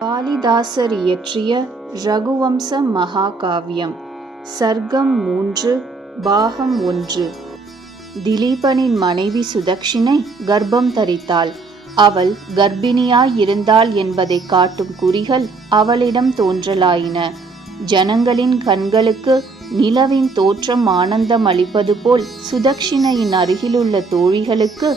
காளிதாசர் இயற்றிய ரகுவம்ச மகாகாவியம் சர்க்கம் மூன்று பாகம் ஒன்று. திலீபனின் மனைவி சுதக்ஷினை கர்ப்பம் தரித்தாள். அவள் கர்ப்பிணியாய் இருந்தாள் என்பதைக் காட்டும் குறிகள் அவளிடம் தோன்றலாயின. ஜனங்களின் கண்களுக்கு நிலவின் தோற்றம் ஆனந்தம் அளிப்பது போல் சுதக்ஷினையின் அருகிலுள்ள தோழிகளுக்கு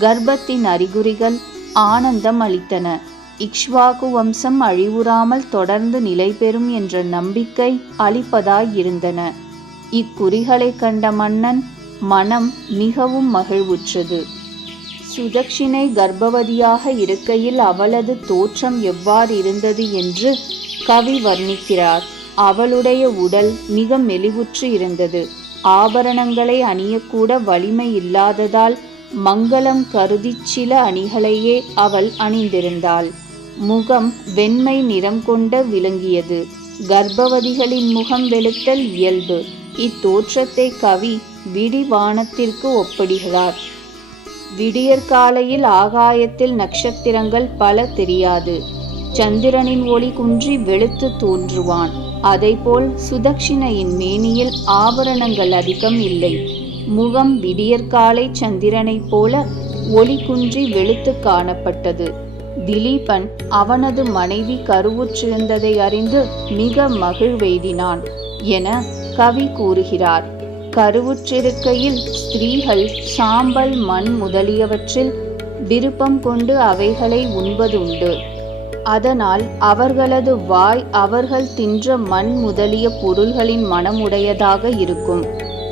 கர்ப்பத்தின் அறிகுறிகள் ஆனந்தம் அளித்தன. இக்ஷ்வாகு வம்சம் அழிவுறாமல் தொடர்ந்து நிலைபெறும் என்ற நம்பிக்கை அளிப்பதாயிருந்தன இக்குறிகளைக் கண்ட மன்னன் மனம் மிகவும் மகிழ்வுற்றது. சுதக்ஷினை கர்ப்பவதியாக இருக்கையில் அவளது தோற்றம் எவ்வாறு இருந்தது என்று கவி வர்ணிக்கிறார். அவளுடைய உடல் மிக மெலிவுற்று இருந்தது. ஆபரணங்களை அணியக்கூட வலிமை இல்லாததால் மங்களம் கருதிச் சில அணிகளையே அவள் அணிந்திருந்தாள். முகம் வெண்மை நிறம் கொண்ட விளங்கியது. கர்ப்பவதிகளின் முகம் வெளுத்தல் இயல்பு. இத்தோற்றத்தை கவி விடிவானத்திற்கு ஒப்பிடுகிறார். விடியற்காலையில் ஆகாயத்தில் நட்சத்திரங்கள் பல தெரியாது. சந்திரனின் ஒளி குன்றி வெளுத்து தோன்றுவான். அதைபோல் சுதக்ஷிணையின் மேனியில் ஆபரணங்கள் அதிகம் இல்லை. முகம் விடியற்காலை சந்திரனைப் போல ஒளி குன்றி வெளுத்து காணப்பட்டது. திலீபன் அவனது மனைவி கருவுற்றிருந்ததை அறிந்து மிக மகிழ்வெய்தினான் என கவி கூறுகிறார். கருவுற்றிருக்கையில் ஸ்திரீகள் சாம்பல் மண் முதலியவற்றில் விருப்பம் கொண்டு அவைகளை உண்பதுண்டு. அதனால் அவர்களது வாய் அவர்கள் தின்ற மண் முதலிய பொருள்களின் மனமுடையதாக இருக்கும்.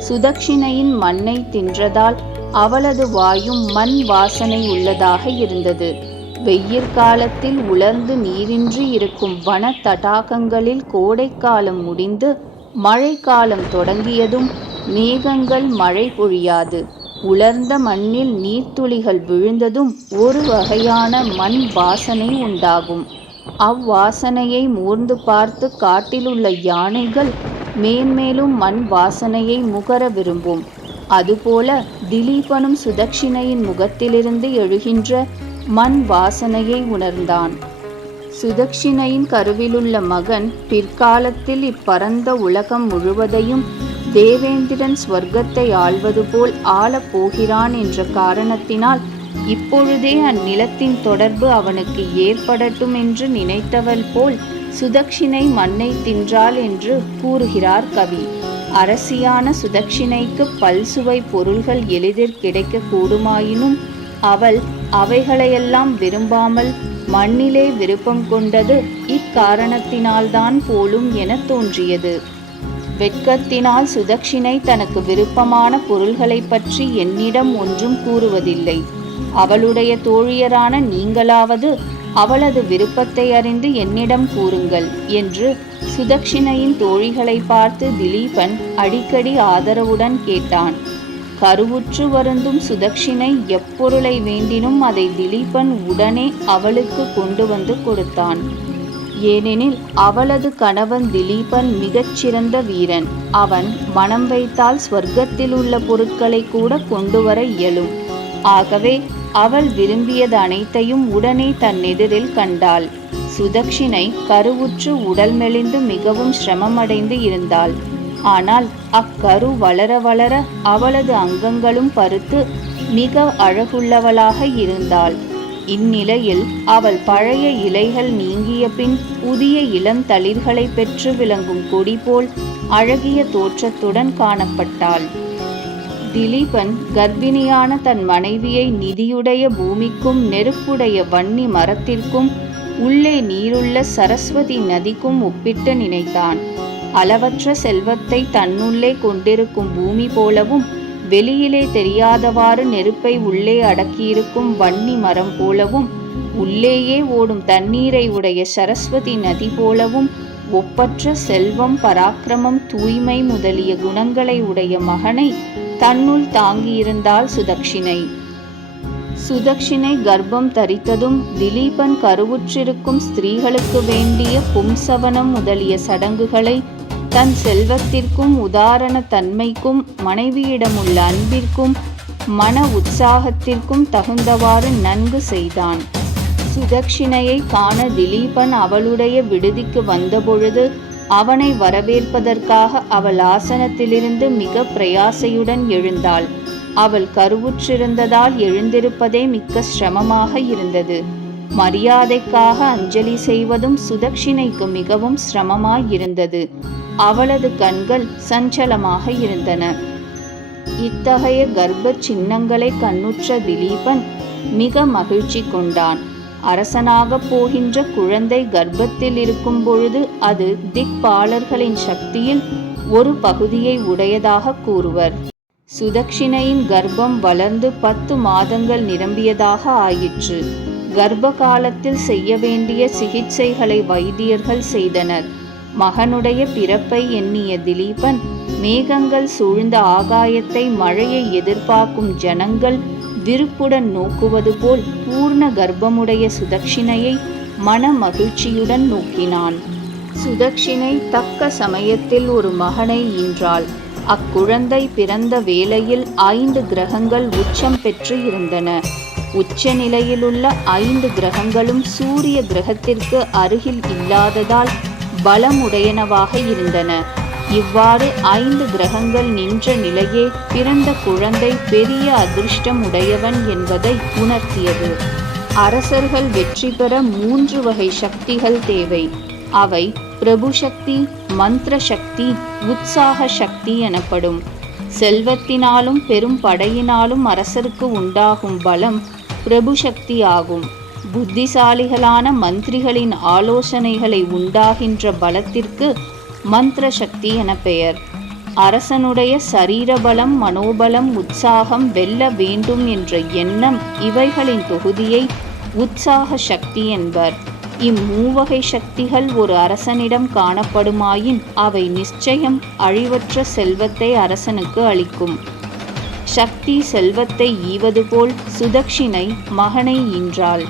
சுதக்ஷிணையின் மண்ணை தின்றதால் அவளது வாயும் மண் வாசனை உள்ளதாக இருந்தது. வெய்யிற் காலத்தில் உலர்ந்து நீரின்றி இருக்கும் வன தடாகங்களில் கோடைக்காலம் முடிந்து மழைக்காலம் தொடங்கியதும் மேகங்கள் மழை பொழியாது. உலர்ந்த மண்ணில் நீர்த்துளிகள் விழுந்ததும் ஒரு வகையான மண் வாசனை உண்டாகும். அவ்வாசனையை மூர்ந்து பார்த்து காட்டிலுள்ள யானைகள் மேன்மேலும் மண் வாசனையை முகர விரும்பும். அதுபோல திலீபனும் சுதக்ஷிணையின் முகத்திலிருந்து எழுகின்ற மண் வாசனையை உணர்ந்தான். சுதக்ஷிணையின் கருவிலுள்ள மகன் பிற்காலத்தில் இப்பரந்த உலகம் முழுவதையும் தேவேந்திரன் ஸ்வர்க்கத்தை ஆள்வது போல் ஆளப் போகிறான் என்ற காரணத்தினால் இப்பொழுதே அந்நிலத்தின் தொடர்பு அவனுக்கு ஏற்படட்டும் என்று நினைத்தவள் போல் சுதக்ஷினை மண்ணை தின்றாள் என்று கூறுகிறார் கவி. அரசியான சுதக்ஷினைக்கு பல்சுவை பொருள்கள் எளிதில் கிடைக்க கூடுமாயினும் அவள் அவைகளையெல்லாம் விரும்பாமல் மண்ணிலே விருப்பம் கொண்டது இக்காரணத்தினால்தான் போலும் என தோன்றியது. வெட்கத்தினால் சுதக்ஷினை தனக்கு விருப்பமான பொருள்களைப் பற்றி என்னிடம் ஒன்றும் கூறுவதில்லை. அவளுடைய தோழியரான நீங்களாவது அவளது விருப்பத்தை அறிந்து என்னிடம் கூறுங்கள் என்று சுதக்ஷிணையின் தோழிகளை பார்த்து திலீபன் அடிக்கடி ஆதரவுடன் கேட்டான். கருவுற்று வருந்தும் சுதக்ஷினை எப்பொருளை வேண்டினும் அதை திலீபன் உடனே அவளுக்கு கொண்டு வந்து கொடுத்தான். ஏனெனில் அவளது கணவன் திலீபன் மிகச்சிறந்த வீரன். அவன் மனம் வைத்தால் ஸ்வர்க்கத்தில் உள்ள பொருட்களை கூட கொண்டு வர இயலும். ஆகவே அவள் விரும்பியது அனைத்தையும் உடனே தன் எதிரில் கண்டாள். சுதக்ஷினை கருவுற்று உடல் மெலிந்து மிகவும் சிரமமடைந்து இருந்தாள். ஆனால் அக்கரு வளர வளர அவளது அங்கங்களும் பருத்து மிக அழகுள்ளவளாக இருந்தாள். இந்நிலையில் அவள் பழைய இலைகள் நீங்கிய பின் புதிய இளம் தளிர்களை பெற்று விளங்கும் கொடி போல் அழகிய தோற்றத்துடன் காணப்பட்டாள். திலீபன் கர்ப்பிணியான தன் மனைவியை நிதியுடைய பூமிக்கும் நெருப்புடைய வன்னி மரத்திற்கும் உள்ளே நீருள்ள சரஸ்வதி நதிக்கும் ஒப்பிட்டு நினைத்தான். அளவற்ற செல்வத்தை தன்னுள்ளே கொண்டிருக்கும் பூமி போலவும் வெளியிலே தெரியாதவாறு நெருப்பை உள்ளே அடக்கியிருக்கும் வன்னி மரம் போலவும் உள்ளேயே ஓடும் தண்ணீரை உடைய சரஸ்வதி நதி போலவும் ஒப்பற்ற செல்வம் பராக்கிரமம் தூய்மை முதலிய குணங்களை உடைய மகனை தன்னுள் தாங்கியிருந்தாள் சுதக்ஷினை சுதக்ஷினை கர்ப்பம் தரித்ததும் திலீபன் கருவுற்றிருக்கும் ஸ்திரீகளுக்கு வேண்டிய பும்சவனம் முதலிய சடங்குகளை தன் செல்வத்திற்கும் உதாரண தன்மைக்கும் மனைவியிடமுள்ள அன்பிற்கும் மன உற்சாகத்திற்கும் தகுந்தவாறு நன்கு செய்தான். சுதக்ஷிணையை காண திலீபன் அவளுடைய விடுதிக்கு வந்தபொழுது அவனை வரவேற்பதற்காக அவள் ஆசனத்திலிருந்து மிக பிரயாசையுடன் எழுந்தாள். அவள் கருவுற்றிருந்ததால் எழுந்திருப்பதே மிக்க சிரமமாக இருந்தது. மரியாதைக்காக அஞ்சலி செய்வதும் சுதக்ஷிணைக்கு மிகவும் சிரமமாயிருந்தது. அவளது கண்கள் சஞ்சலமாக இருந்தன. இத்தகைய கர்ப்ப சின்னங்களை கண்ணுற்ற திலீபன் மிக மகிழ்ச்சி கொண்டான். அரசனாகப் போகின்ற குழந்தை கர்ப்பத்தில் இருக்கும் பொழுது அது திக்பாலர்களின் சக்தியில் ஒரு பகுதியை உடையதாக கூறுவர். சுதக்ஷிணையின் கர்ப்பம் வளர்ந்து பத்து மாதங்கள் நிரம்பியதாக ஆயிற்று. கர்ப்ப காலத்தில் செய்ய வேண்டிய சிகிச்சைகளை வைத்தியர்கள் செய்தனர். மகனுடைய பிறப்பை எண்ணிய திலீபன் மேகங்கள் சூழ்ந்த ஆகாயத்தை மழையை எதிர்பார்க்கும் ஜனங்கள் விருப்புடன் நோக்குவது போல் பூர்ண கர்ப்பமுடைய சுதக்ஷிணையை மன மகிழ்ச்சியுடன் நோக்கினான். சுதக்ஷிணை தக்க சமயத்தில் ஒரு மகனை ஈன்றாள். அக்குழந்தை பிறந்த வேளையில் ஐந்து கிரகங்கள் உச்சம் பெற்று இருந்தன. உச்ச நிலையிலுள்ள ஐந்து கிரகங்களும் சூரிய கிரகத்திற்கு அருகில் இல்லாததால் பலமுடையனவாக இருந்தன. இவ்வாறு ஐந்து கிரகங்கள் நின்ற நிலையே பிறந்த குழந்தை பெரிய அதிர்ஷ்டம் உடையவன் என்பதை உணர்த்தியது. அரசர்கள் வெற்றி பெற மூன்று வகை சக்திகள் தேவை. அவை பிரபு சக்தி மந்திர சக்தி உற்சாக சக்தி எனப்படும். செல்வத்தினாலும் பெரும் படையினாலும் அரசருக்கு உண்டாகும் பலம் பிரபு சக்தி ஆகும் புத்திசாலிகளான மந்திரிகளின் ஆலோசனைகளை உண்டாகின்ற பலத்திற்கு மந்திர சக்தி என பெயர். அரசனுடைய சரீரபலம் மனோபலம் உற்சாகம் வெல்ல வேண்டும் என்ற எண்ணம் இவைகளின் தொகுதியை உற்சாக சக்தி என்பர். இம்மூவகை சக்திகள் ஒரு அரசனிடம் காணப்படுமாயின் அவை நிச்சயம் அழிவற்ற செல்வத்தை அரசனுக்கு அளிக்கும். சக்தி செல்வத்தை ஈவது போல் சுதக்ஷினை மகனை ஈன்றாள்.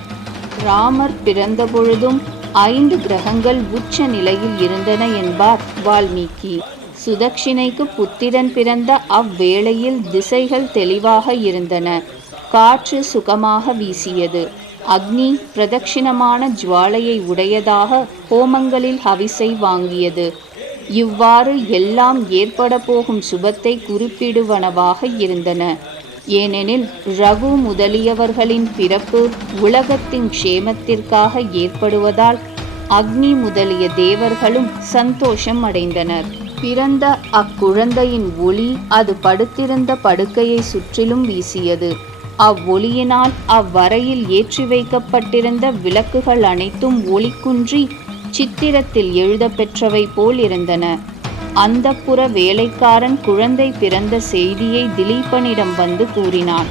ராமர் பிறந்தபொழுதும் ஐந்து கிரகங்கள் உச்ச நிலையில் இருந்தன என்பார் வால்மீகி. சுதக்ஷிணைக்கு புத்திரன் பிறந்த அவ்வேளையில் திசைகள் தெளிவாக இருந்தன. காற்று சுகமாக வீசியது. அக்னி பிரதட்சிணமான ஜுவாலையை உடையதாக ஹோமங்களில் ஹவிசை வாங்கியது. இவ்வாறு எல்லாம் ஏற்பட போகும் சுபத்தை குறிப்பிடுவனவாக இருந்தன. ஏனெனில் ரகு முதலியவர்களின் பிறப்பு உலகத்தின் க்ஷேமத்திற்காக ஏற்படுவதால் அக்னி முதலிய தேவர்களும் சந்தோஷம் அடைந்தனர். பிறந்த அக்குழந்தையின் ஒளி அது படுத்திருந்த படுக்கையை சுற்றிலும் வீசியது. அவ்வொளியினால் அவ்வரையில் ஏற்றி வைக்கப்பட்டிருந்த விளக்குகள் அனைத்தும் ஒளிக்குன்றி சித்திரத்தில் எழுதப்பெற்றவை போல் இருந்தன. அந்தப்புற வேலைக்காரன் குழந்தை பிறந்த செய்தியை திலீபனிடம் வந்து கூறினான்.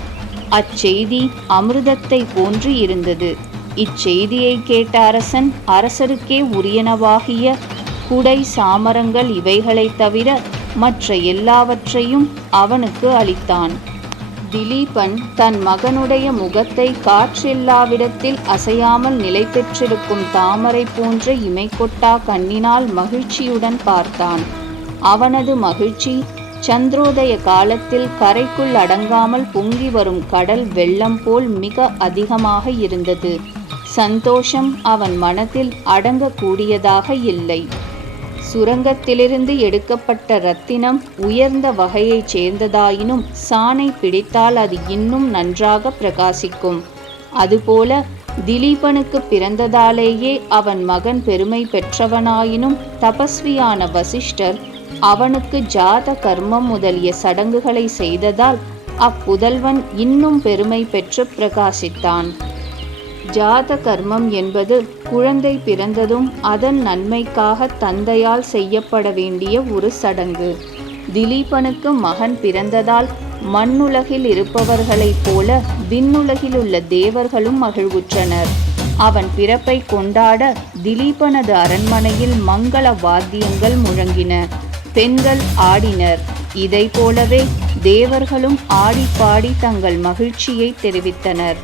அச்செய்தி அமிர்தத்தை போன்று இருந்தது. இச்செய்தியை கேட்ட அரசன் அரசருக்கே உரியனவாகிய குடை சாமரங்கள் இவைகளைத் தவிர மற்ற எல்லாவற்றையும் அவனுக்கு அளித்தான். திலீபன் தன் மகனுடைய முகத்தை காற்றில்லாவிடத்தில் அசையாமல் நிலை பெற்றிருக்கும் தாமரை போன்ற இமைக்கொட்டா கண்ணினால் மகிழ்ச்சியுடன் பார்த்தான். அவனது மகிழ்ச்சி சந்திரோதய காலத்தில் கரைக்குள் அடங்காமல் பொங்கி வரும் கடல் வெள்ளம் போல் மிக அதிகமாக இருந்தது. சந்தோஷம் அவன் மனத்தில் அடங்கக்கூடியதாக இல்லை. சுரங்கத்திலிருந்து எடுக்கப்பட்ட ரத்தினம் உயர்ந்த வகையைச் சேர்ந்ததாயினும் சாணை பிடித்தால் அது இன்னும் நன்றாக பிரகாசிக்கும். அதுபோல திலீபனுக்கு பிறந்ததாலேயே அவன் மகன் பெருமை பெற்றவனாயினும் தபஸ்வியான வசிஷ்டர் அவனுக்கு ஜாத கர்மம் முதலிய சடங்குகளை செய்ததால் அப்புதல்வன் இன்னும் பெருமை பெற்று பிரகாசித்தான். ஜாத கர்மம் என்பது குழந்தை பிறந்ததும் அதன் நன்மைக்காக தந்தையால் செய்யப்பட வேண்டிய ஒரு சடங்கு. திலீபனுக்கு மகன் பிறந்ததால் மண்ணுலகில் இருப்பவர்களைப் போல விண்ணுலகில் உள்ள தேவர்களும் மகிழ்வுற்றனர். அவன் பிறப்பை கொண்டாட திலீபனது அரண்மனையில் மங்கள வாத்தியங்கள் முழங்கின. பெண்கள் ஆடினர். இதை போலவே தேவர்களும் ஆடி பாடி தங்கள் மகிழ்ச்சியை தெரிவித்தனர்.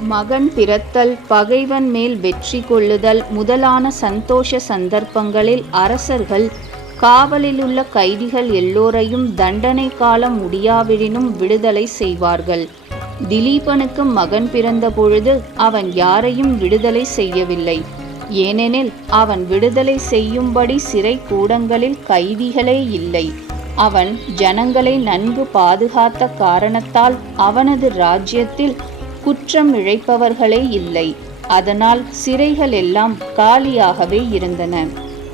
மகன் பிறத்தல் பகைவன் மேல் வெற்றி கொள்ளுதல் முதலான சந்தோஷ சந்தர்ப்பங்களில் அரசர்கள் காவலில் உள்ள கைதிகள் எல்லோரையும் தண்டனை காலம் முடியாவிடினும் விடுதலை செய்வார்கள். திலீபனுக்கு மகன் பிறந்த பொழுது அவன் யாரையும் விடுதலை செய்யவில்லை. ஏனெனில் அவன் விடுதலை செய்யும்படி சிறை கூடங்களில் கைதிகளே இல்லை. அவன் ஜனங்களை நன்கு பாதுகாத்த காரணத்தால் அவனது ராஜ்யத்தில் குற்றம் இழைப்பவர்களே இல்லை. அதனால் சிறைகள் எல்லாம் காலியாகவே இருந்தன.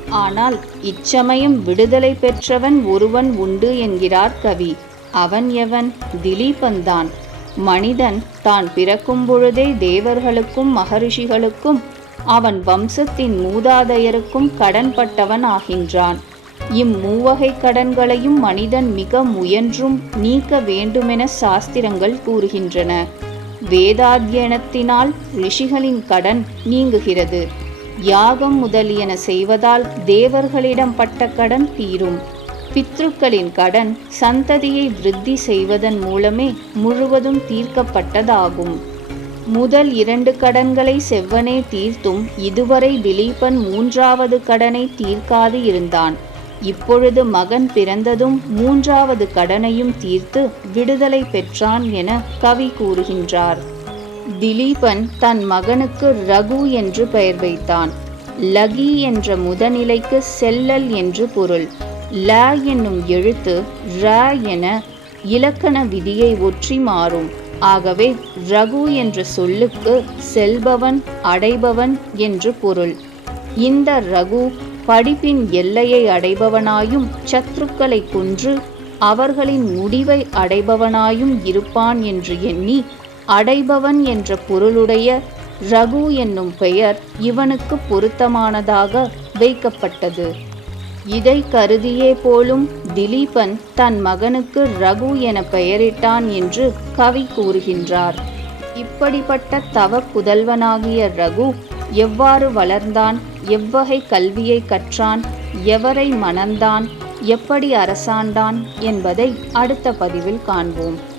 ஆனால் இச்சமயம் விடுதலை பெற்றவன் ஒருவன் உண்டு என்கிறார் கவி. அவன் எவன்? திலீபன்தான் மனிதன் தான் பிறக்கும் பொழுதே தேவர்களுக்கும் மகரிஷிகளுக்கும் அவன் வம்சத்தின் மூதாதையருக்கும் கடன்பட்டவன் ஆகின்றான். இம்மூவகை கடன்களையும் மனிதன் மிக முயன்றும் நீக்க வேண்டுமென சாஸ்திரங்கள் கூறுகின்றன. வேதாத்தியனத்தினால் ரிஷிகளின் கடன் நீங்குகிறது. யாகம் முதலியன செய்வதால் தேவர்களிடம் பட்ட கடன் தீரும். பித்ருக்களின் கடன் சந்ததியை விருத்தி செய்வதன் மூலமே முழுவதும் தீர்க்கப்பட்டதாகும். முதல் இரண்டு கடன்களை செவ்வனே தீர்த்தும் இதுவரை திலீபன் மூன்றாவது கடனை தீர்க்காது இருந்தான். இப்பொழுது மகன் பிறந்ததும் மூன்றாவது கடனையும் தீர்த்து விடுதலை பெற்றான் என கவி கூறுகின்றார். திலீபன் தன் மகனுக்கு ரகு என்று பெயர் வைத்தான். லகி என்ற முதநிலைக்கு செல்லல் என்று பொருள். ல என்னும் எழுத்து ர என இலக்கண விதியை ஒற்றி மாறும். ஆகவே ரகு என்ற சொல்லுக்கு செல்பவன் அடைபவன் என்று பொருள். இந்த ரகு படிப்பின் எல்லையை அடைபவனாயும் சத்ருக்களை கொன்று அவர்களின் முடிவை அடைபவனாயும் இருப்பான் என்று எண்ணி அடைபவன் என்ற பொருளுடைய ரகு என்னும் பெயர் இவனுக்கு பொருத்தமானதாக வைக்கப்பட்டது. இதை கருதியே போலும் திலீபன் தன் மகனுக்கு ரகு என பெயரிட்டான் என்று கவி கூறுகின்றார். இப்படிப்பட்ட தவ புதல்வனாகிய ரகு எவ்வாறு வளர்ந்தான் எவ்வகை கல்வியை கற்றான் எவரை மணந்தான் எப்படி அரசாண்டான் என்பதை அடுத்த பதிவில் காண்போம்.